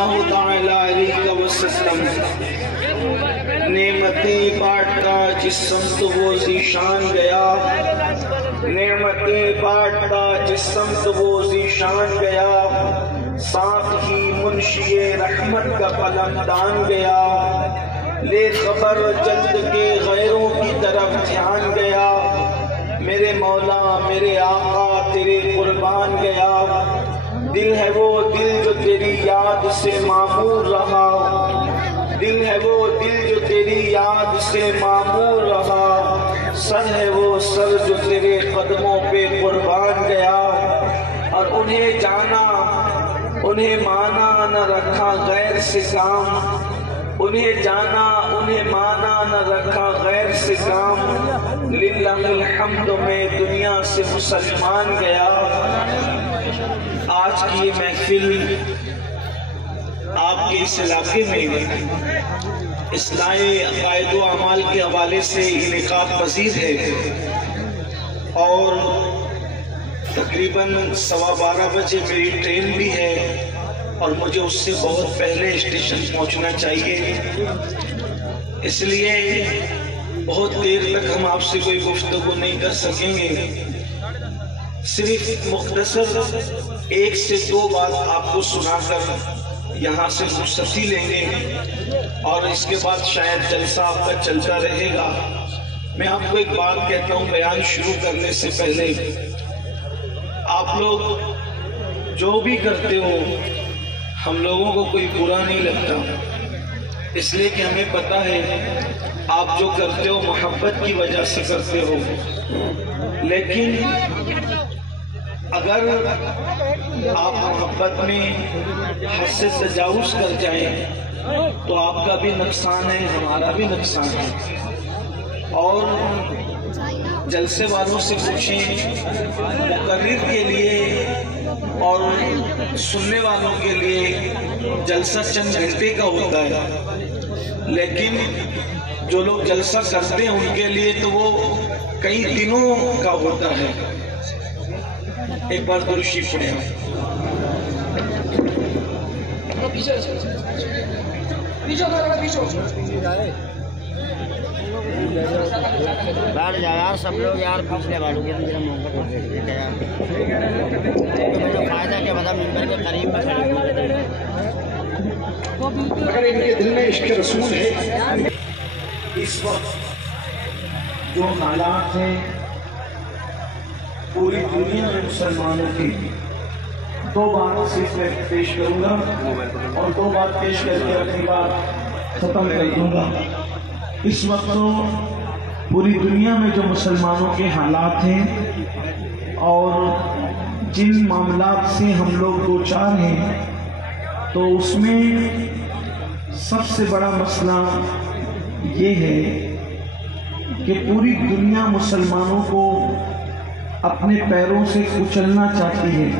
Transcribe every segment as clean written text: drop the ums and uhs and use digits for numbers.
اللہ تعالی علیہ وسلم نعمتیں بانٹتا جس سمت وہ ذیشان گیا، نعمتیں بانٹتا جس سمت وہ ذیشان گیا، ساتھ ہی منشی رحمت کا قلمدان گیا، لے خبر جلد کے غیروں کی طرف دھیان گیا، میرے مولا میرے آقا تیرے قربان گیا، دل ہے وہ دل جو تیری یاد سے معمور رہا، دل ہے وہ دل جو تیری یاد سے معمور رہا، سر ہے وہ سر جو تیرے قدموں پہ قربان گیا، اور انہیں جانا انہیں مانا نہ رکھا غیر سے کام، انہیں جانا انہیں مانا نہ رکھا غیر سے کام، للہ الحمد میں دنیا سے مسلمان گیا۔ آج کی یہ محفل آپ کے اس علاقے میں اصلاح عقائد و اعمال کے حوالے سے انعقاد پذیر ہے، اور تقریباً 12:15 بجے میری ٹرین بھی ہے اور مجھے اس سے بہت پہلے اسٹیشن پہنچنا چاہیے، اس لیے بہت دیر تک ہم آپ سے کوئی گفتگو نہیں کر سکیں گے، صرف مختصر 1 سے 2 بات آپ کو سنا کر یہاں سے رخصتی لیں گے، اور اس کے بعد شاید جلسہ آپ کا چلتا رہے گا۔ میں آپ کو ایک بات کہتا ہوں بیان شروع کرنے سے پہلے، آپ لوگ جو بھی کرتے ہو ہم لوگوں کو کوئی برا نہیں لگتا، اس لیے کہ ہمیں پتہ ہے آپ جو کرتے ہو محبت کی وجہ سے کرتے ہو، لیکن اگر آپ محبت میں حد سے تجاوز کر جائیں تو آپ کا بھی نقصان ہے، ہمارا بھی نقصان ہے، اور جلسے والوں سے پوچھیں، مقرر کے لیے اور سننے والوں کے لیے جلسہ چند گھنٹے کا ہوتا ہے، لیکن جو لوگ جلسہ کرتے ہیں ان کے لیے تو وہ کئی دنوں کا ہوتا ہے۔ ایک بار درود شریف پڑھیں۔ بیٹھ جاؤ یار سب لوگ یار، پچھلے والوں کے میرا ممبر کو بھیج دیتے یار، مجھے فائدہ کیا پتا ممبر کے قریب میں کھڑے۔ اگر ان کے دل میں عشق رسول ہے، اس وقت جو حالات ہیں پوری دنیا میں مسلمانوں کے، 2 بات صرف میں پیش کروں گا اور 2 بات پیش کر کے اپنی بات ختم کر دوں گا۔ اس وقت تو پوری دنیا میں جو مسلمانوں کے حالات ہیں اور جن معاملات سے ہم لوگ دوچار ہیں، تو اس میں سب سے بڑا مسئلہ یہ ہے کہ پوری دنیا مسلمانوں کو اپنے پیروں سے کچلنا چاہتی ہے،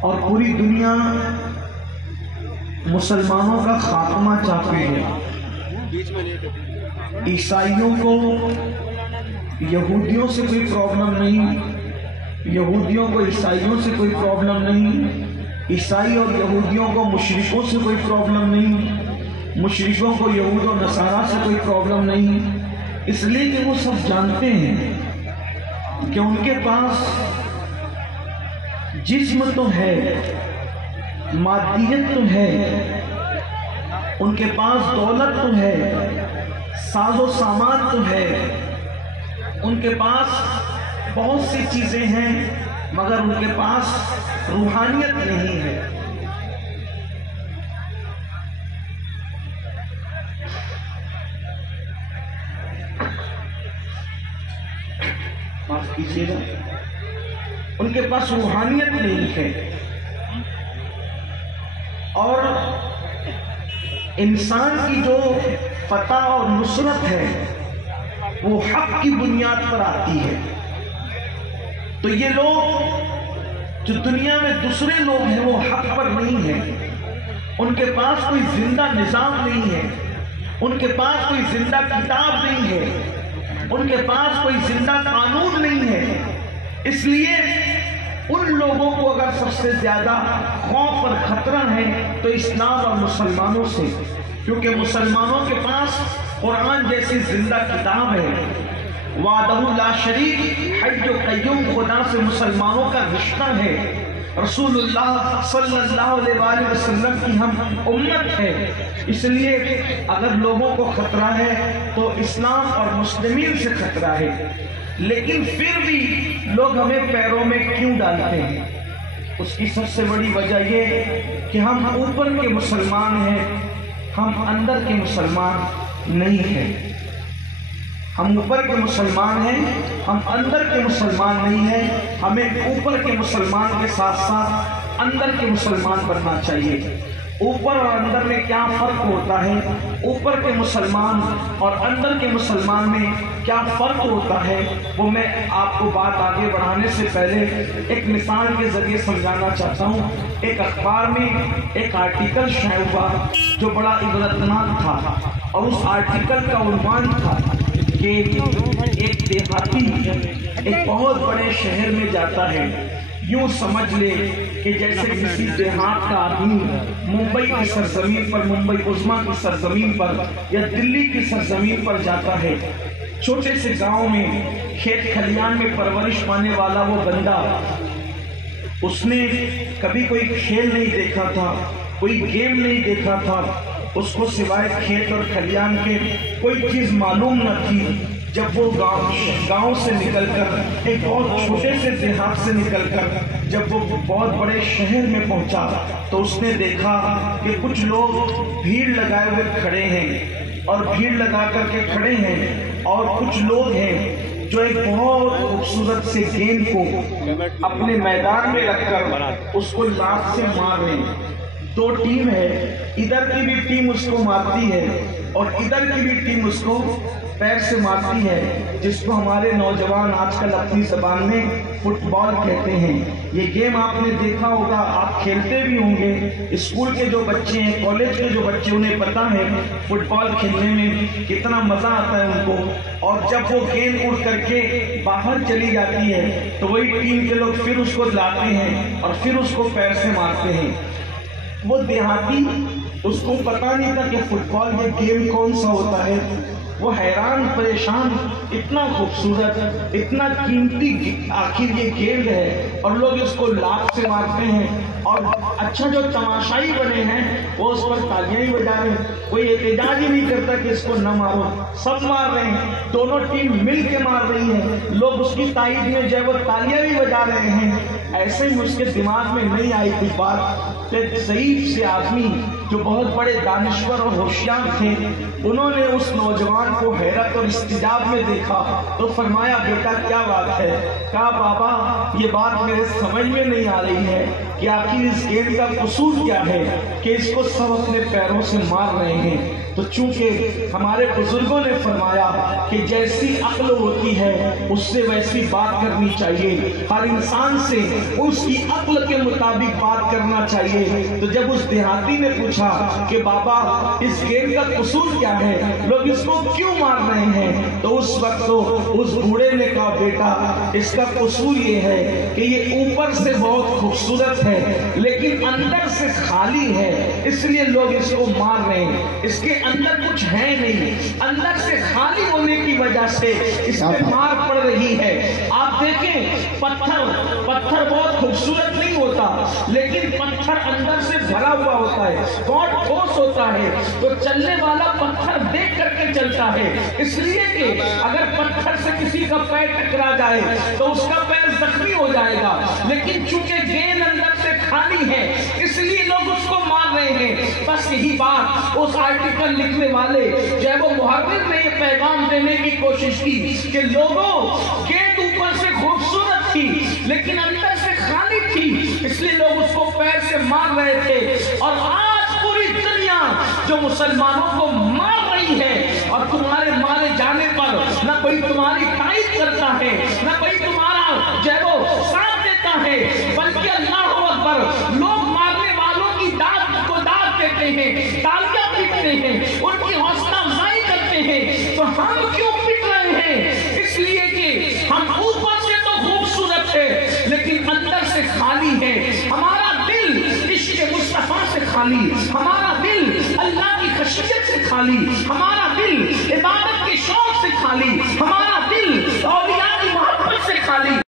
اور پوری دنیا مسلمانوں کا خاتمہ چاہتی ہے۔ عیسائیوں کو یہودیوں سے کوئی پرابلم نہیں، یہودیوں کو عیسائیوں سے کوئی پرابلم نہیں، عیسائی اور یہودیوں کو مشرکوں سے کوئی پرابلم نہیں، مشرکوں کو یہود و نصارہ سے کوئی پرابلم نہیں، اس لیے کہ وہ سب جانتے ہیں کہ ان کے پاس جسم تو ہے، مادیت تو ہے، ان کے پاس دولت تو ہے، ساز و سامان تو ہے، ان کے پاس بہت سی چیزیں ہیں، مگر ان کے پاس روحانیت نہیں ہے۔ معاف کیجیے گا، ان کے پاس روحانیت نہیں ہے، اور انسان کی جو فتح اور نصرت ہے وہ حق کی بنیاد پر آتی ہے۔ تو یہ لوگ جو دنیا میں دوسرے لوگ ہیں وہ حق پر نہیں ہیں، ان کے پاس کوئی زندہ نظام نہیں ہے، ان کے پاس کوئی زندہ کتاب نہیں ہے، ان کے پاس کوئی زندہ قانون نہیں ہے، اس لیے ان لوگوں کو اگر سب سے زیادہ خوف اور خطرہ ہے تو اسلام اور مسلمانوں سے، کیونکہ مسلمانوں کے پاس قرآن جیسی زندہ کتاب ہے، وحدہ لا شریک حی و قیوم خدا سے مسلمانوں کا رشتہ ہے، رسول اللہ صلی اللہ علیہ وآلہ وسلم کی ہم امت ہے، اس لیے اگر لوگوں کو خطرہ ہے تو اسلام اور مسلمین سے خطرہ ہے، لیکن پھر بھی لوگ ہمیں پیروں میں کیوں ڈالتے ہیں؟ اس کی سب سے بڑی وجہ یہ کہ ہم اوپر کے مسلمان ہیں، ہم اندر کے مسلمان نہیں ہیں۔ ہم اوپر کے مسلمان ہیں، ہم اندر کے مسلمان نہیں ہیں۔ ہمیں اوپر کے مسلمان کے ساتھ ساتھ اندر کے مسلمان بننا چاہیے۔ اوپر اور اندر میں کیا فرق ہوتا ہے؟ اوپر کے مسلمان اور اندر کے مسلمان میں کیا فرق ہوتا ہے وہ میں آپ کو بات آگے بڑھانے سے پہلے ایک مثال کے ذریعے سمجھانا چاہتا ہوں۔ ایک اخبار میں ایک آرٹیکل شائع ہوا جو بڑا عبرتناک تھا، اور اس آرٹیکل کا عنوان تھا کہ ایک دیہاتی ایک بہت بڑے شہر میں جاتا ہے، یوں سمجھ لے کہ جیسے کسی دیہات کا آدمی ممبئی کی سرزمین پر، ممبئی عظمیٰ کی سرزمین پر یا دلی کی سرزمین پر جاتا ہے۔ چھوٹے سے گاؤں میں کھیت کھلیان میں پرورش پانے والا وہ بندہ، اس نے کبھی کوئی کھیل نہیں دیکھا تھا، کوئی گیم نہیں دیکھا تھا، اس کو سوائے کھیت اور کھلیان کے کوئی چیز معلوم نہ تھی۔ جب وہ گاؤں سے نکل کر، ایک بہت چھوٹے سے دیہات سے نکل کر جب وہ بہت بڑے شہر میں پہنچا تو اس نے دیکھا کہ کچھ لوگ بھیڑ لگائے ہوئے کھڑے ہیں، اور بھیڑ لگا کر کے کھڑے ہیں، اور کچھ لوگ ہیں جو ایک بہت خوبصورت سے گیند کو اپنے میدان میں رکھ کر اس کو لات سے مار رہے ہیں۔ دو ٹیم ہے، ادھر کی بھی ٹیم اس کو مارتی ہے اور ادھر کی بھی ٹیم اس کو پیر سے مارتی ہے، جس کو ہمارے نوجوان آج کل اپنی زبان میں فٹ بال کہتے ہیں۔ یہ گیم آپ نے دیکھا ہوگا، آپ کھیلتے بھی ہوں گے۔ اسکول کے جو بچے ہیں، کالج کے جو بچے، انہیں پتہ ہے فٹ بال کھیلنے میں کتنا مزہ آتا ہے ان کو، اور جب وہ گیند اڑ کر کے باہر چلی جاتی ہے تو وہی ٹیم کے لوگ پھر اس کو لاتے ہیں اور پھر اس کو پیر سے مارتے ہیں۔ وہ دیہاتی، اس کو پتہ نہیں تھا کہ فٹ بال یہ گیم کون سا ہوتا ہے۔ وہ حیران پریشان، اتنا خوبصورت، اتنا قیمتی آخر یہ گیند ہے اور لوگ اس کو لات سے مارتے ہیں، اور اچھا جو تماشائی بنے ہیں وہ اس پر تالیاں ہی بجا رہے ہیں، کوئی احتجاج ہی نہیں کرتا کہ اس کو نہ مارو، سب مار رہے ہیں، دونوں ٹیم مل کے مار رہی ہیں، لوگ اس کی تائید میں جو ہے وہ تالیاں بھی بجا رہے ہیں۔ ایسے ہی اس کے دماغ میں نہیں آئی کوئی بات کہ ضعیف سے آدمی جو بہت بڑے دانشور اور ہوشیار تھے، انہوں نے اس نوجوان کو حیرت اور استعجاب میں دیکھا تو فرمایا، بیٹا کیا بات ہے؟ کہا، بابا یہ بات میرے سمجھ میں نہیں آ رہی ہے کہ آخر اس گیند کا قصور کیا ہے کہ اس کو سب اپنے پیروں سے مار رہے ہیں۔ تو چونکہ ہمارے بزرگوں نے فرمایا کہ جیسی عقل ہوتی ہے اس سے ویسی بات کرنی چاہیے، ہر انسان سے اس کی عقل کے مطابق بات کرنا چاہیے۔ تو جب اس دیہاتی نے پوچھا کہ بابا اس گیند کا قصور کیا ہے، لوگ اس کو کیوں مار رہے ہیں، تو اس وقت تو اس بوڑھے نے کہا، بیٹا اس کا قصور یہ ہے کہ یہ اوپر سے بہت خوبصورت ہے لیکن اندر سے خالی ہے، اس لیے لوگ اس کو مار رہے ہیں، اس کے اندر کچھ ہے نہیں، اندر سے خالی ہونے کی وجہ سے اس پہ مار پڑ رہی ہے۔ آپ دیکھیں پتھر بہت خوبصورت نہیں ہوتا لیکن پتھر اندر سے بھرا ہوا ہوتا ہے، بہت ٹھوس ہوتا ہے، تو چلنے والا پتھر دیکھ کر کے چلتا ہے، اس لیے کہ اگر پتھر سے کسی کا پیر ٹکرا جائے تو اس کا پیر زخمی ہو جائے گا، لیکن چونکہ گیند اندر سے خالی ہے اس لیے لوگ اس کو مار رہے ہیں۔ بس یہی بات اس آرٹیکل لکھنے والے جو ہے وہ محرر نے یہ پیغام دینے کی کوشش کی کہ لوگوں، گیند اوپر سے خوبصورت تھی لیکن اندر سے خالی تھی، اس لیے لوگ اس کو پیر سے مار رہے تھے، اور آج پوری دنیا جو مسلمانوں کو مار رہی ہے، اور تمہارے مارے جانے پر نہ کوئی تمہاری تائید کرتا ہے، نہ کوئی تمہارا جو ہے وہ ساتھ دیتا ہے، بلکہ اللہ اکبر، لوگ مارنے والوں کی داد کو داد دیتے ہیں، تالیاں پیٹتے ہیں، ان کی حوصلہ افزائی کرتے ہیں، تو ہم کیوں پٹ رہے ہیں؟ اس لیے کہ ہم اوپر سے تو خوبصورت ہے لیکن اندر سے سے خالی ہے، ہمارا دل عشق مصطفیٰ سے خالی، ہمارا دل اللہ کی خشیت سے خالی، ہمارا دل